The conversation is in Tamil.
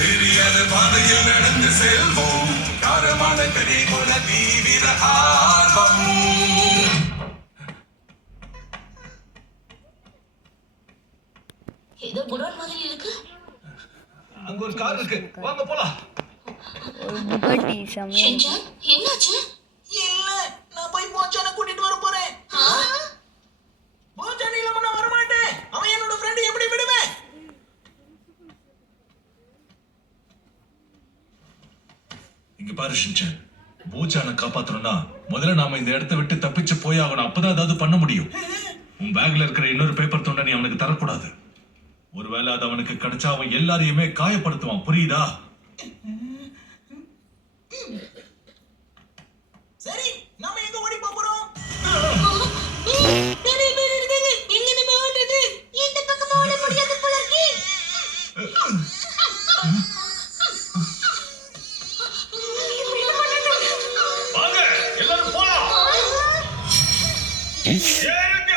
தெரியாத பாதையில் நடந்து செல்வோம் காரமான கதை போல தீவிர ஆர்வம். ஏதோ குடோன் மாதிரி இருக்கு. அங்க ஒரு கார் இருக்கு, வாங்க போலாம். ஒரு புகட்டி சமயம். ஷின்சான், என்னாச்சு? இல்ல, நான் போய் போச்சான கூட்டிட்டு வர போறேன். போச்சான் இல்லாம நான் வர மாட்டேன். அவன் என்னோட ஃப்ரெண்ட், எப்படி விடுவேன்? இங்க பாரு ஷின்சான், பூச்சானை காப்பாத்தணும்னா முதல்ல நாம இந்த இடத்தை விட்டு தப்பிச்சு போய் ஆகணும். அப்பதான் ஏதாவது பண்ண முடியும். உன் பேக்ல இருக்கிற இன்னொரு பேப்பர் துண்டை நீ அவனுக்கு தரக்கூடாது. ஒருவேளை அது அவனுக்கு கிடைச்சா அவன் எல்லாரையுமே காயப்படுத்துவான், புரியுதா? சரி, நாம எங்க ஓடி போறோம்? எங்க நம்ம ஓடுறது? இந்த பக்கமா ஓட முடியாது போல இருக்கு. வாங்க எல்லாரும் போலாம். ஏறுங்க.